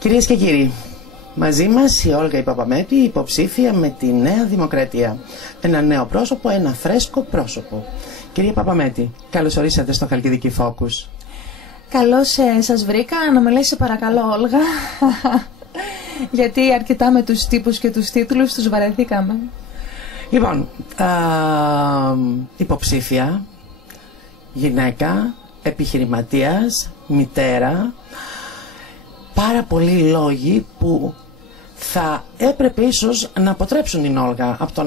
Κυρίες και κύριοι, μαζί μας η Όλγα η Παπαμέτη, υποψήφια με τη Νέα Δημοκρατία. Ένα νέο πρόσωπο, ένα φρέσκο πρόσωπο. Κυρία Παπαμέτη, καλώς ορίσατε στο Χαλκιδική Focus. Καλώς σας βρήκα. Να με λες σε παρακαλώ, Όλγα. Γιατί αρκετά με τους τύπους και τους τίτλους τους βαρεθήκαμε. Λοιπόν, υποψήφια, γυναίκα, επιχειρηματίας, μητέρα. Πάρα πολλοί λόγοι που θα έπρεπε ίσως να αποτρέψουν την Όλγα από το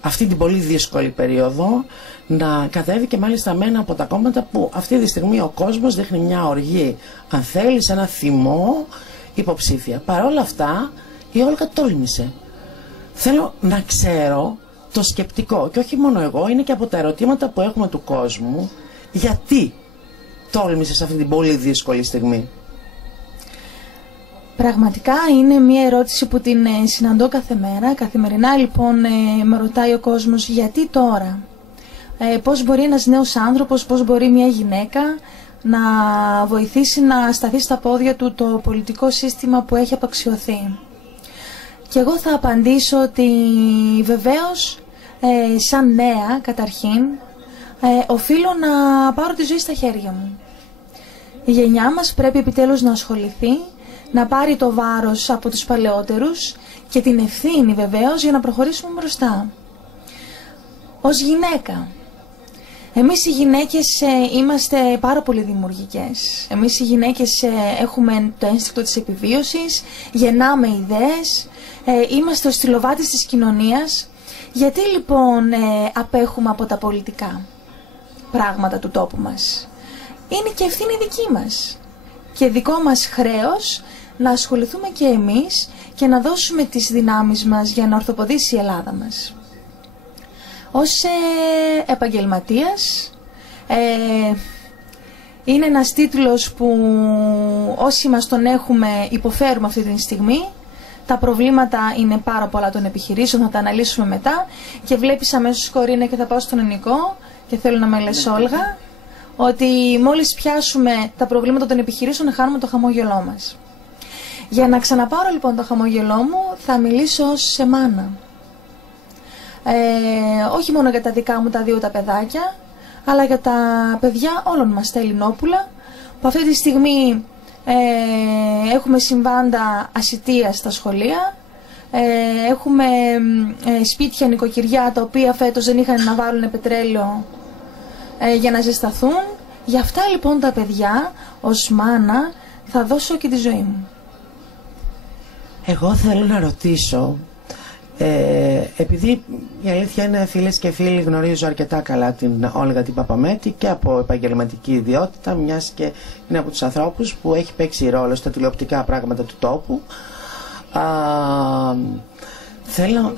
αυτή την πολύ δύσκολη περίοδο να κατέβει, και μάλιστα με ένα από τα κόμματα που αυτή τη στιγμή ο κόσμος δείχνει μια οργή, αν θέλει, σε ένα θυμό υποψήφια. Παρ' όλα αυτά η Όλγα τόλμησε. Θέλω να ξέρω το σκεπτικό, και όχι μόνο εγώ, είναι και από τα ερωτήματα που έχουμε του κόσμου, γιατί τόλμησε σε αυτή την πολύ δύσκολη στιγμή. Πραγματικά είναι μια ερώτηση που την συναντώ κάθε μέρα. Καθημερινά λοιπόν με ρωτάει ο κόσμος γιατί τώρα. Πώς μπορεί ένας νέος άνθρωπος, πώς μπορεί μια γυναίκα να βοηθήσει να σταθεί στα πόδια του το πολιτικό σύστημα που έχει απαξιωθεί. Και εγώ θα απαντήσω ότι βεβαίως σαν νέα καταρχήν οφείλω να πάρω τη ζωή στα χέρια μου. Η γενιά μας πρέπει επιτέλους να ασχοληθεί, να πάρει το βάρος από τους παλαιότερους και την ευθύνη βεβαίως για να προχωρήσουμε μπροστά. Ως γυναίκα, εμείς οι γυναίκες είμαστε πάρα πολύ δημιουργικές. Εμείς οι γυναίκες έχουμε το ένστικτο της επιβίωσης, γεννάμε ιδέες, είμαστε ο στυλοβάτης της κοινωνίας. Γιατί λοιπόν απέχουμε από τα πολιτικά πράγματα του τόπου μας? Είναι και ευθύνη δική μας και δικό μας χρέος να ασχοληθούμε και εμείς και να δώσουμε τις δυνάμεις μας για να ορθοποδήσει η Ελλάδα μας. Ως επαγγελματίας είναι ένας τίτλος που όσοι μας τον έχουμε υποφέρουμε αυτή τη στιγμή. Τα προβλήματα είναι πάρα πολλά των επιχειρήσεων, θα τα αναλύσουμε μετά και βλέπεις αμέσως, Κορίνα, και θα πάω στον Ενικό και θέλω να με λες, Όλγα, ότι μόλις πιάσουμε τα προβλήματα των επιχειρήσεων χάνουμε το χαμόγελό μας. Για να ξαναπάρω λοιπόν το χαμόγελό μου θα μιλήσω ως σε μάνα. Όχι μόνο για τα δικά μου τα δύο τα παιδάκια, αλλά για τα παιδιά όλων μας τα Ελληνόπουλα, που αυτή τη στιγμή έχουμε συμβάντα ασιτείας στα σχολεία, έχουμε σπίτια, νοικοκυριά τα οποία φέτος δεν είχαν να βάλουν πετρέλαιο για να ζεσταθούν. Για αυτά λοιπόν τα παιδιά ως μάνα θα δώσω και τη ζωή μου. Εγώ θέλω να ρωτήσω, επειδή η αλήθεια είναι, φίλες και φίλοι, γνωρίζω αρκετά καλά την Όλγα την Παπαμέτη και από επαγγελματική ιδιότητα, μιας και είναι από τους ανθρώπους που έχει παίξει ρόλο στα τηλεοπτικά πράγματα του τόπου. Θέλω...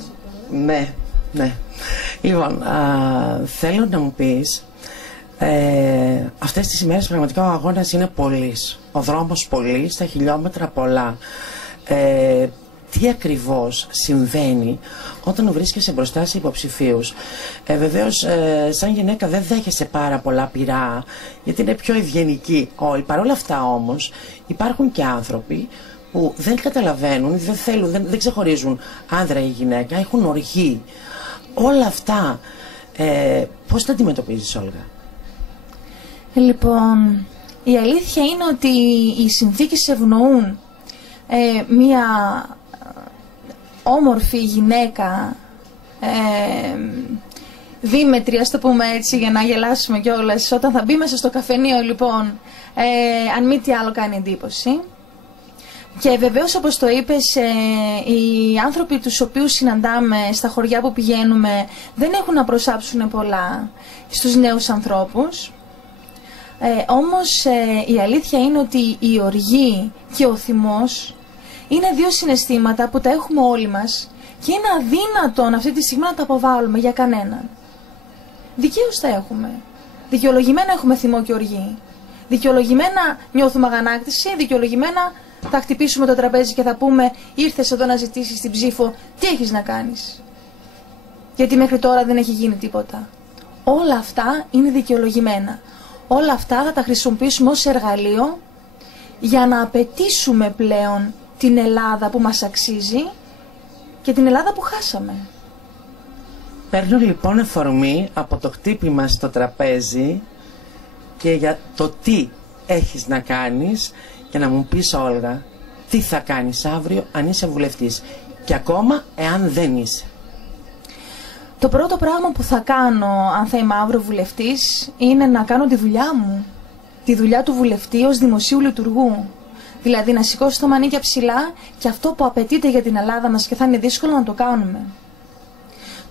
Ναι. Λοιπόν, θέλω να μου πεις, αυτές τις ημέρες πραγματικά ο αγώνας είναι πολύς, ο δρόμος πολύς, τα χιλιόμετρα πολλά. Τι ακριβώς συμβαίνει όταν βρίσκεσαι μπροστά σε υποψηφίους? Βεβαίως σαν γυναίκα δεν δέχεσαι πάρα πολλά πειρά, γιατί είναι πιο ευγενικοί όλοι. Παρ' όλα αυτά όμως υπάρχουν και άνθρωποι που δεν καταλαβαίνουν, δεν θέλουν, δεν ξεχωρίζουν άνδρα ή γυναίκα, έχουν οργή. Όλα αυτά πώς τα αντιμετωπίζεις, Όλγα? Λοιπόν, η αλήθεια είναι ότι οι συνθήκες ευνοούν μία όμορφη γυναίκα, δίμετρη, ας το πούμε έτσι για να γελάσουμε κιόλας, όταν θα μπει μέσα στο καφενείο λοιπόν, αν μη τι άλλο κάνει εντύπωση. Και βεβαίως, όπως το είπες, οι άνθρωποι τους οποίους συναντάμε στα χωριά που πηγαίνουμε δεν έχουν να προσάψουν πολλά στους νέους ανθρώπους. Όμως η αλήθεια είναι ότι η οργή και ο θυμός είναι δύο συναισθήματα που τα έχουμε όλοι μας και είναι αδύνατον αυτή τη στιγμή να τα αποβάλουμε για κανέναν. Δικαίως τα έχουμε. Δικαιολογημένα έχουμε θυμό και οργή. Δικαιολογημένα νιώθουμε αγανάκτηση, δικαιολογημένα θα χτυπήσουμε το τραπέζι και θα πούμε ήρθες εδώ να ζητήσεις την ψήφο, τι έχεις να κάνεις? Γιατί μέχρι τώρα δεν έχει γίνει τίποτα. Όλα αυτά είναι δικαιολογημένα. Όλα αυτά θα τα χρησιμοποιήσουμε ως εργαλείο για να απαιτήσουμε πλέον την Ελλάδα που μας αξίζει και την Ελλάδα που χάσαμε. Παίρνω λοιπόν αφορμή από το χτύπημα στο τραπέζι και για το τι έχεις να κάνεις και να μου πεις, Όλγα, τι θα κάνεις αύριο αν είσαι βουλευτής και ακόμα εάν δεν είσαι. Το πρώτο πράγμα που θα κάνω αν θα είμαι αύριο βουλευτής είναι να κάνω τη δουλειά μου, τη δουλειά του βουλευτή ως δημοσίου λειτουργού. Δηλαδή να σηκώσει τα μανίκια ψηλά και αυτό που απαιτείται για την Ελλάδα μας και θα είναι δύσκολο να το κάνουμε.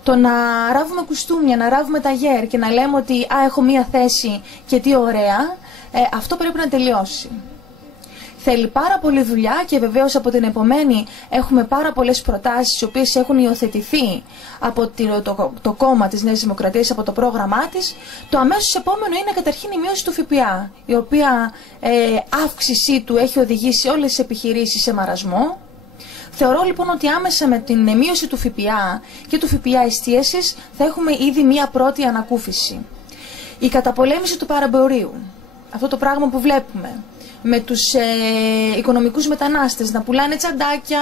Το να ράβουμε κουστούμια, να ράβουμε ταγέρ και να λέμε ότι έχω μία θέση και τι ωραία, αυτό πρέπει να τελειώσει. Θέλει πάρα πολλή δουλειά και βεβαίως από την επομένη έχουμε πάρα πολλές προτάσεις οι οποίες έχουν υιοθετηθεί από το κόμμα της Νέας Δημοκρατίας, από το πρόγραμμά της. Το αμέσως επόμενο είναι καταρχήν η μείωση του ΦΠΑ, η οποία αύξησή του έχει οδηγήσει όλες τις επιχειρήσεις σε μαρασμό. Θεωρώ λοιπόν ότι άμεσα με την μείωση του ΦΠΑ και του ΦΠΑ εστίασης θα έχουμε ήδη μία πρώτη ανακούφιση. Η καταπολέμηση του παραμπορίου, αυτό το πράγμα που βλέπουμε, με τους οικονομικούς μετανάστες να πουλάνε τσαντάκια,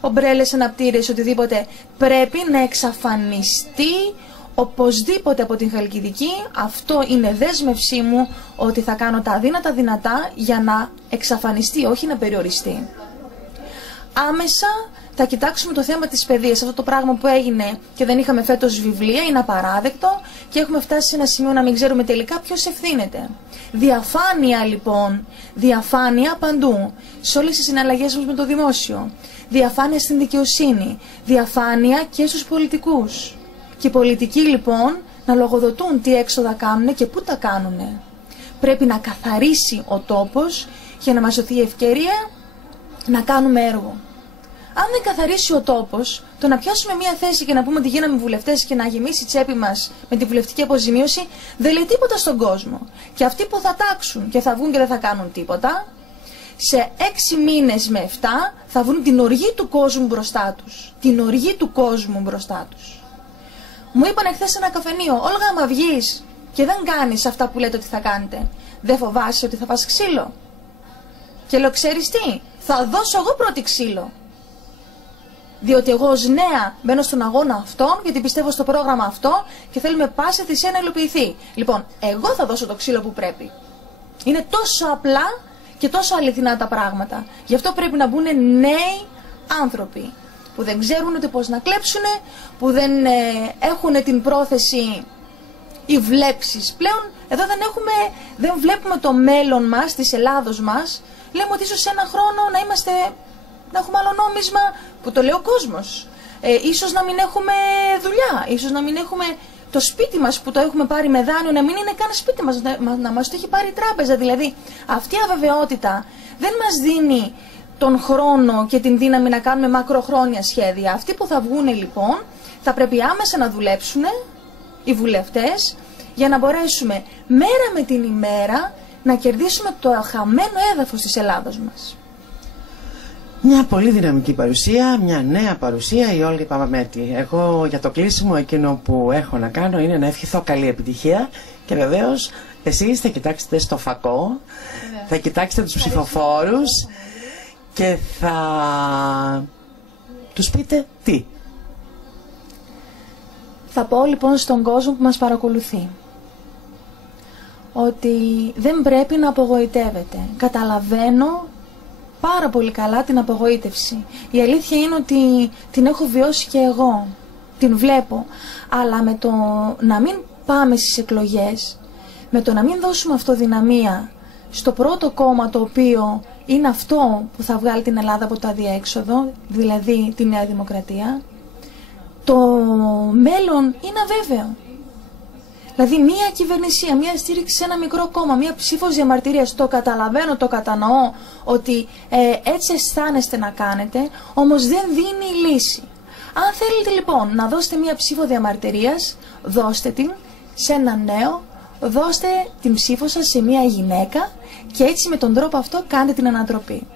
ομπρέλες, αναπτήρες, οτιδήποτε, πρέπει να εξαφανιστεί οπωσδήποτε από την Χαλκιδική. Αυτό είναι δέσμευσή μου ότι θα κάνω τα αδύνατα δυνατά για να εξαφανιστεί, όχι να περιοριστεί. Άμεσα θα κοιτάξουμε το θέμα της παιδείας. Αυτό το πράγμα που έγινε και δεν είχαμε φέτος βιβλία είναι απαράδεκτο και έχουμε φτάσει σε ένα σημείο να μην ξέρουμε τελικά ποιος ευθύνεται. Διαφάνεια λοιπόν, διαφάνεια παντού, σε όλες τις συναλλαγές μας με το δημόσιο. Διαφάνεια στην δικαιοσύνη, διαφάνεια και στους πολιτικούς. Και οι πολιτικοί λοιπόν να λογοδοτούν τι έξοδα κάνουν και πού τα κάνουν. Πρέπει να καθαρίσει ο τόπος για να μας δοθεί η ευκαιρία να κάνουμε έργο. Αν δεν καθαρίσει ο τόπος, το να πιάσουμε μία θέση και να πούμε ότι γίναμε βουλευτές και να γεμίσει η τσέπη μας με τη βουλευτική αποζημίωση, δεν λέει τίποτα στον κόσμο. Και αυτοί που θα τάξουν και θα βγουν και δεν θα κάνουν τίποτα, σε 6 μήνες με 7 θα βρουν την οργή του κόσμου μπροστά τους. Την οργή του κόσμου μπροστά τους. Μου είπαν εχθές σε ένα καφενείο, Όλγα, άμα βγεις και δεν κάνεις αυτά που λέτε ότι θα κάνετε, δεν φοβάσαι ότι θα φας ξύλο? Και λέω, ξέρεις τι, θα δώσω εγώ πρώτη ξύλο. Διότι εγώ ως νέα μπαίνω στον αγώνα αυτόν, γιατί πιστεύω στο πρόγραμμα αυτό και θέλουμε πάση θυσία να υλοποιηθεί. Λοιπόν, εγώ θα δώσω το ξύλο που πρέπει. Είναι τόσο απλά και τόσο αληθινά τα πράγματα. Γι' αυτό πρέπει να μπουν νέοι άνθρωποι που δεν ξέρουν ούτε πώς να κλέψουν, που δεν έχουν την πρόθεση ή βλέψεις. Πλέον εδώ δεν βλέπουμε το μέλλον μας, της Ελλάδος μας. Λέμε ότι ίσως σε ένα χρόνο να έχουμε άλλο νόμισμα, που το λέει ο κόσμος. Ίσως να μην έχουμε δουλειά, ίσως να μην έχουμε το σπίτι μας που το έχουμε πάρει με δάνειο, να μην είναι καν σπίτι μας, να μας το έχει πάρει η τράπεζα. Δηλαδή αυτή η αβεβαιότητα δεν μας δίνει τον χρόνο και την δύναμη να κάνουμε μακροχρόνια σχέδια. Αυτοί που θα βγουν λοιπόν θα πρέπει άμεσα να δουλέψουν, οι βουλευτές, για να μπορέσουμε μέρα με την ημέρα να κερδίσουμε το χαμένο έδαφος της Ελλάδος μας. Μια πολύ δυναμική παρουσία, μια νέα παρουσία, η Όλγα Παπαμέτη. Εγώ για το κλείσιμο εκείνο που έχω να κάνω είναι να ευχηθώ καλή επιτυχία και βεβαίως εσείς θα κοιτάξετε στο φακό, θα κοιτάξετε τους ψηφοφόρους και θα τους πείτε τι. Θα πω λοιπόν στον κόσμο που μας παρακολουθεί ότι δεν πρέπει να απογοητεύεται. Καταλαβαίνω πάρα πολύ καλά την απογοήτευση. Η αλήθεια είναι ότι την έχω βιώσει και εγώ. Την βλέπω. Αλλά με το να μην πάμε στις εκλογές, με το να μην δώσουμε αυτοδυναμία στο πρώτο κόμμα το οποίο είναι αυτό που θα βγάλει την Ελλάδα από το αδιέξοδο, δηλαδή τη Νέα Δημοκρατία, το μέλλον είναι αβέβαιο. Δηλαδή μία κυβερνησία, μία στήριξη σε ένα μικρό κόμμα, μία ψήφος διαμαρτυρίας, το καταλαβαίνω, το κατανοώ ότι έτσι αισθάνεστε να κάνετε, όμως δεν δίνει λύση. Αν θέλετε λοιπόν να δώσετε μία ψήφο διαμαρτυρίας, δώστε την σε ένα νέο, δώστε την ψήφο σας σε μία γυναίκα και έτσι με τον τρόπο αυτό κάντε την ανατροπή.